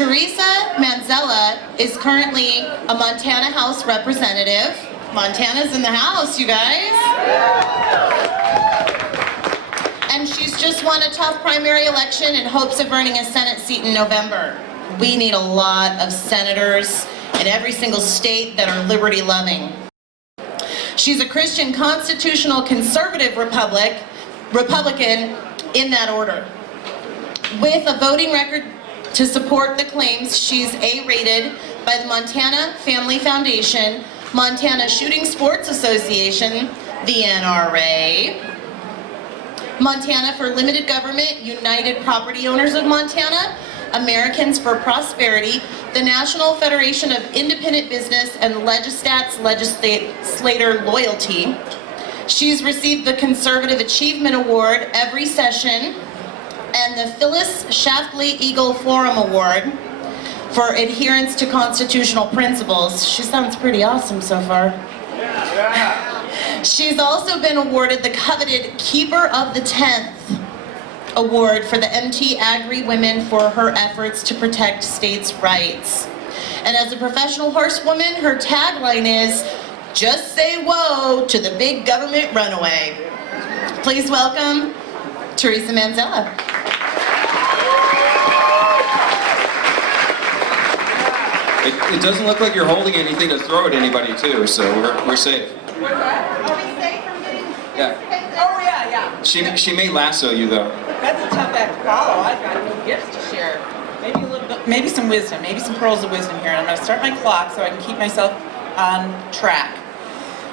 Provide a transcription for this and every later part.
Theresa Manzella is currently a Montana House representative. Montana's in the house, you guys. And she's just won a tough primary election in hopes of earning a Senate seat in November. We need a lot of senators in every single state that are liberty-loving. She's a Christian constitutional conservative Republican in that order. With a voting record to support the claims, she's A-rated by the Montana Family Foundation, Montana Shooting Sports Association, the NRA, Montana for Limited Government, United Property Owners of Montana, Americans for Prosperity, the National Federation of Independent Business, and Legistat's Legislator Loyalty. She's received the Conservative Achievement Award every session and the Phyllis Schlafly Eagle Forum Award for adherence to constitutional principles. She sounds pretty awesome so far. She's also been awarded the coveted Keeper of the 10th Award for the MT Agri Women for her efforts to protect states' rights. And as a professional horsewoman, her tagline is, "Just say whoa to the big government runaway." Please welcome Theresa Manzella. It doesn't look like you're holding anything to throw at anybody too, so we're safe. Are we safe from getting... Yeah. Oh yeah. She may lasso you though. That's a tough act to follow. I've got no gifts to share. Maybe a little bit, maybe some wisdom, maybe some pearls of wisdom here. And I'm going to start my clock so I can keep myself on track.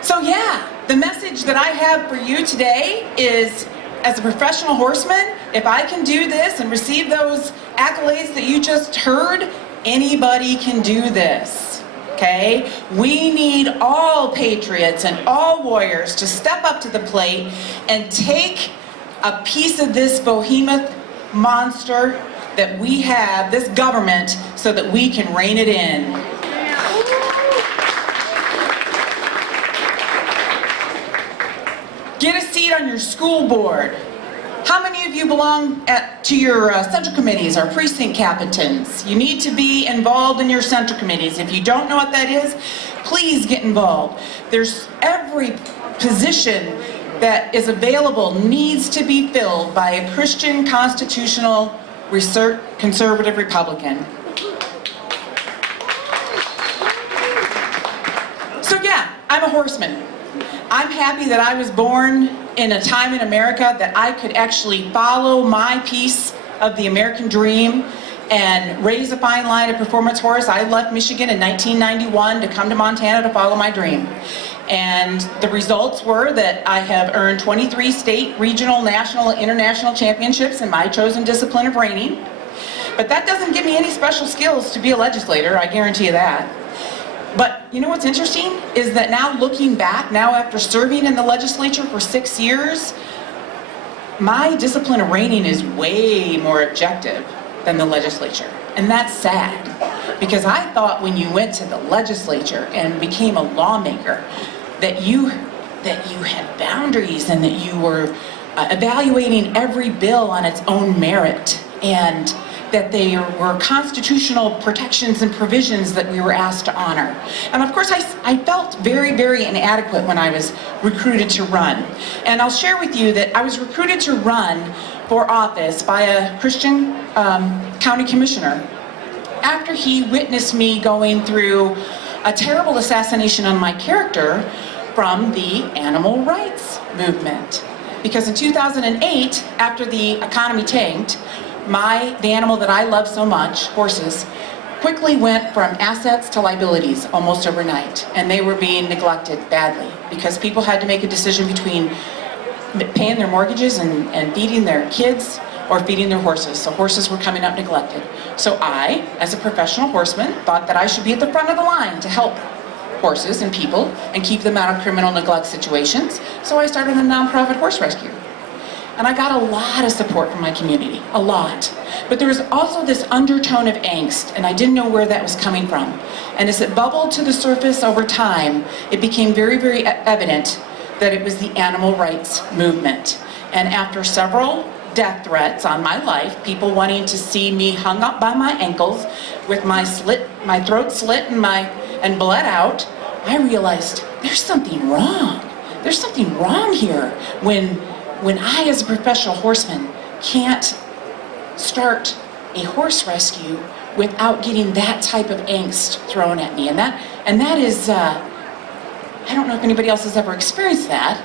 So yeah, the message that I have for you today is, as a professional horseman, if I can do this and receive those accolades that you just heard, anybody can do this, okay? We need all patriots and all warriors to step up to the plate and take a piece of this behemoth monster that we have, this government, so that we can rein it in. Get a seat on your school board. How many of you belong to your central committees or precinct captains? You need to be involved in your central committees. If you don't know what that is, please get involved. There's every position that is available needs to be filled by a Christian constitutional research conservative Republican. So yeah, I'm a horseman. I'm happy that I was born in a time in America that I could actually follow my piece of the American dream and raise a fine line of performance horse. I left Michigan in 1991 to come to Montana to follow my dream. And the results were that I have earned 23 state, regional, national, and international championships in my chosen discipline of reining. But that doesn't give me any special skills to be a legislator, I guarantee you that. But you know what's interesting is that now looking back, now after serving in the legislature for 6 years, my discipline of reining is way more objective than the legislature. And that's sad, because I thought when you went to the legislature and became a lawmaker that you had boundaries and that you were evaluating every bill on its own merit, and that there were constitutional protections and provisions that we were asked to honor. And of course I felt very, very inadequate when I was recruited to run. And I'll share with you that I was recruited to run for office by a Christian county commissioner after he witnessed me going through a terrible assassination on my character from the animal rights movement. Because in 2008, after the economy tanked, the animal that I love so much, horses, quickly went from assets to liabilities almost overnight. And they were being neglected badly because people had to make a decision between paying their mortgages and feeding their kids or feeding their horses. So horses were coming up neglected. So I, as a professional horseman, thought that I should be at the front of the line to help horses and people and keep them out of criminal neglect situations. So I started a nonprofit horse rescue. And I got a lot of support from my community, a lot. But there was also this undertone of angst, and I didn't know where that was coming from. And as it bubbled to the surface over time, it became very, very evident that it was the animal rights movement. And after several death threats on my life, people wanting to see me hung up by my ankles with my throat slit and bled out, I realized there's something wrong. There's something wrong here when I, as a professional horseman, can't start a horse rescue without getting that type of angst thrown at me. And that is, I don't know if anybody else has ever experienced that.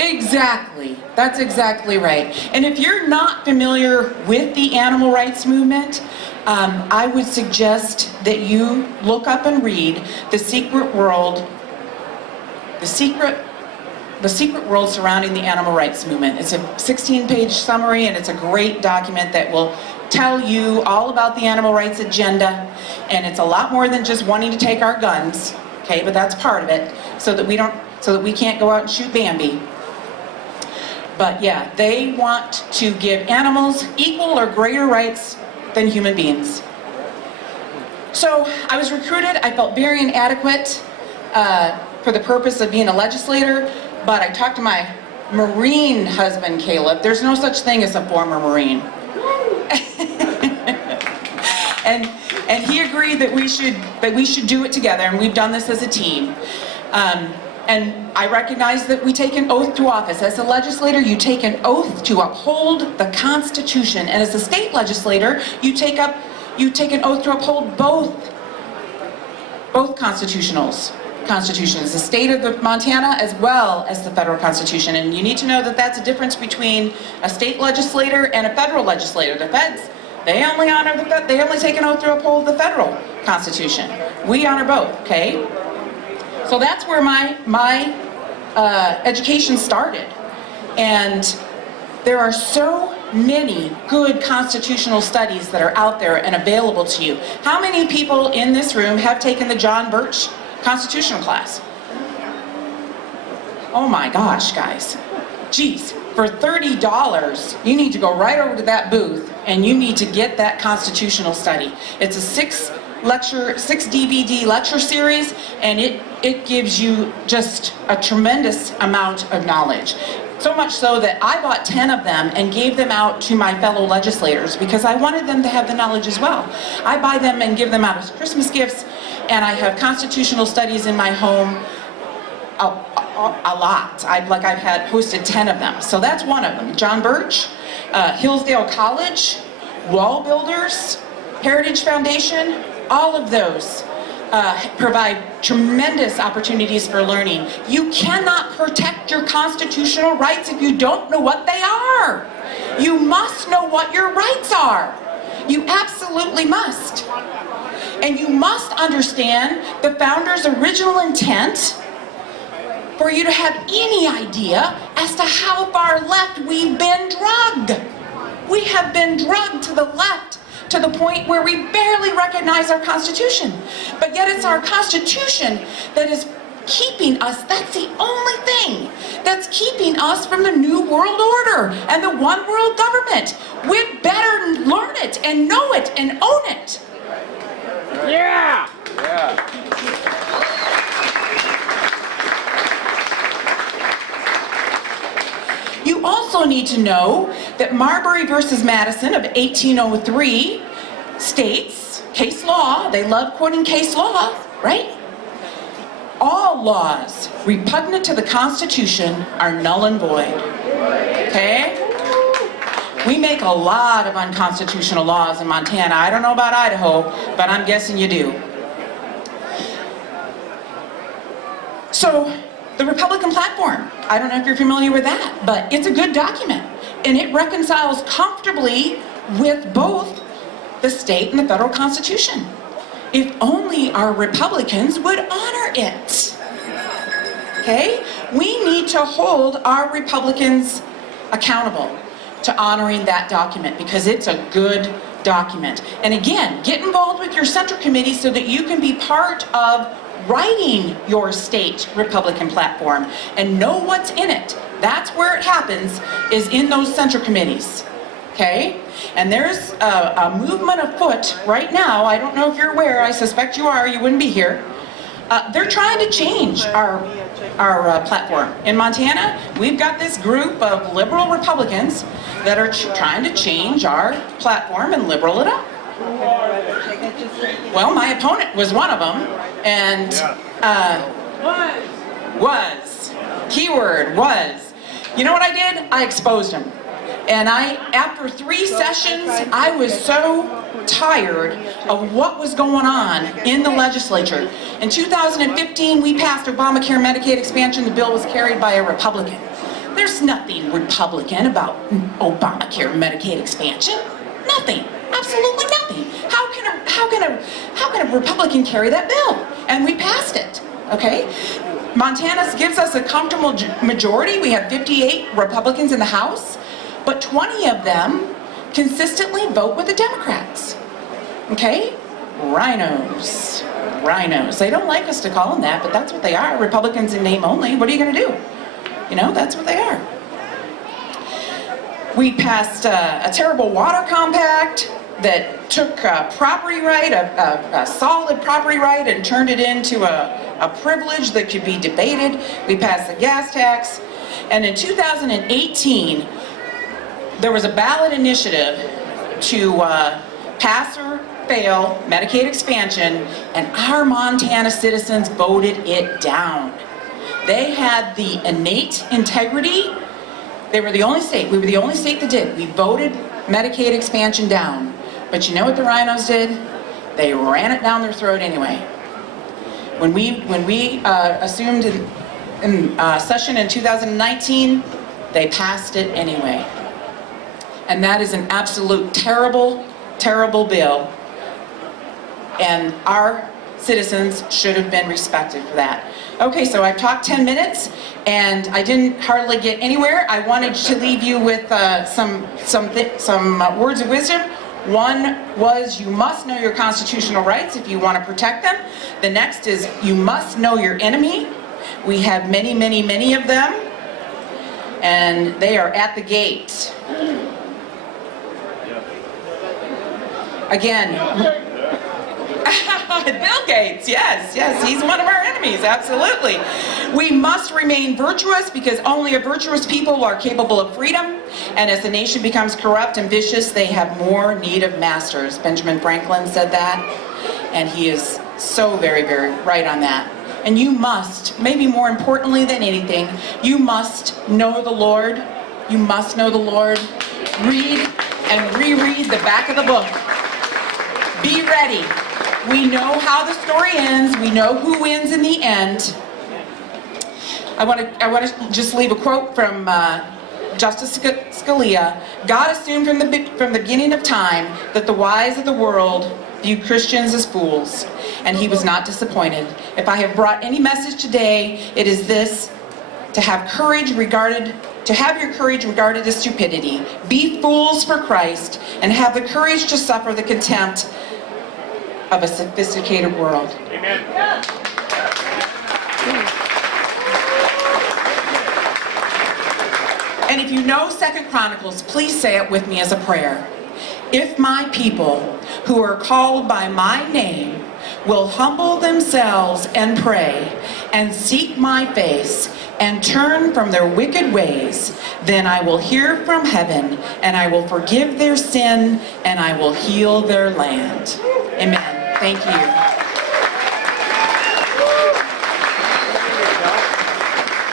Exactly. That's exactly right. And if you're not familiar with the animal rights movement, I would suggest that you look up and read The Secret World Surrounding the Animal Rights Movement. It's a 16-page summary, and it's a great document that will tell you all about the animal rights agenda. And it's a lot more than just wanting to take our guns, okay? But that's part of it, so that we can't go out and shoot Bambi. But yeah, they want to give animals equal or greater rights than human beings. So I was recruited. I felt very inadequate for the purpose of being a legislator, but I talked to my Marine husband, Caleb. There's no such thing as a former Marine. and he agreed that we should do it together, and we've done this as a team. And I recognize that we take an oath to office. As a legislator, you take an oath to uphold the Constitution. And as a state legislator, you take an oath to uphold both constitutions, the state of Montana as well as the federal Constitution. And you need to know that that's a difference between a state legislator and a federal legislator. The feds, they only take an oath to uphold the federal Constitution. We honor both, okay? So that's where my education started. And there are so many good constitutional studies that are out there and available to you. How many people in this room have taken the John Birch constitutional class? Oh my gosh, guys. Geez, for $30, you need to go right over to that booth and you need to get that constitutional study. It's a 6 DVD lecture series, and it gives you just a tremendous amount of knowledge. So much so that I bought 10 of them and gave them out to my fellow legislators because I wanted them to have the knowledge as well. I buy them and give them out as Christmas gifts, and I have constitutional studies in my home a lot. I've had hosted 10 of them. So that's one of them. John Birch, Hillsdale College, Wall Builders, Heritage Foundation, all of those provide tremendous opportunities for learning. You cannot protect your constitutional rights if you don't know what they are. You must know what your rights are. You absolutely must. And you must understand the founders' original intent for you to have any idea as to how far left we've been drugged. We have been drugged to the left to the point where we barely recognize our Constitution. But yet it's our Constitution that is keeping us, that's the only thing that's keeping us from the New World Order and the One World Government. We better learn it and know it and own it. Yeah! You also need to know that Marbury versus Madison of 1803 states, case law, they love quoting case law, right? All laws repugnant to the Constitution are null and void, okay? We make a lot of unconstitutional laws in Montana. I don't know about Idaho, but I'm guessing you do. So, the Republican platform, I don't know if you're familiar with that, but it's a good document. And it reconciles comfortably with both the state and the federal Constitution. If only our Republicans would honor it. Okay? We need to hold our Republicans accountable to honoring that document because it's a good document. And again, get involved with your Central Committee so that you can be part of writing your state Republican platform and know what's in it. That's where it happens, is in those Central Committees. Okay? And there's a movement afoot right now, I don't know if you're aware, I suspect you are, you wouldn't be here, they're trying to change our platform. In Montana, we've got this group of liberal Republicans that are trying to change our platform and liberal it up. Well, my opponent was one of them, and keyword was. You know what I did? I exposed him. And after 3 sessions, I was so tired of what was going on in the legislature. In 2015, we passed Obamacare Medicaid expansion. The bill was carried by a Republican. There's nothing Republican about Obamacare Medicaid expansion. Nothing. Absolutely nothing. How can a Republican carry that bill? And we passed it. Okay? Montana gives us a comfortable majority. We have 58 Republicans in the House. But 20 of them consistently vote with the Democrats. Okay? Rhinos. Rhinos. They don't like us to call them that, but that's what they are. Republicans in name only. What are you going to do? You know, that's what they are. We passed a terrible water compact that took property right, a solid property right, and turned it into a privilege that could be debated. We passed the gas tax. And in 2018, there was a ballot initiative to pass or fail Medicaid expansion, and our Montana citizens voted it down. They had the innate integrity. They were the only state. We were the only state that did. We voted Medicaid expansion down. But you know what the rhinos did? They ran it down their throat anyway. When we assumed in session in 2019, they passed it anyway. And that is an absolute terrible, terrible bill. And our citizens should have been respected for that. Okay, so I've talked 10 minutes, and I didn't hardly get anywhere. I wanted to leave you with some words of wisdom. One was, you must know your constitutional rights if you want to protect them. The next is, you must know your enemy. We have many, many, many of them, and they are at the gate. Again, Bill Gates, yes, he's one of our enemies, absolutely. We must remain virtuous because only a virtuous people are capable of freedom, and as the nation becomes corrupt and vicious, they have more need of masters. Benjamin Franklin said that, and he is so very, very right on that. And you must, maybe more importantly than anything, you must know the Lord. You must know the Lord. Read and reread the back of the book. Be ready. We know how the story ends. We know who wins in the end. I want to just leave a quote from Justice Scalia. God assumed from the beginning of time that the wise of the world viewed Christians as fools, and he was not disappointed. If I have brought any message today, it is this: to have your courage regarded as stupidity. Be fools for Christ, and have the courage to suffer the contempt of a sophisticated world. Amen. And if you know 2 Chronicles, please say it with me as a prayer. If my people who are called by my name will humble themselves and pray and seek my face and turn from their wicked ways, then I will hear from heaven and I will forgive their sin and I will heal their land. Amen. Thank you.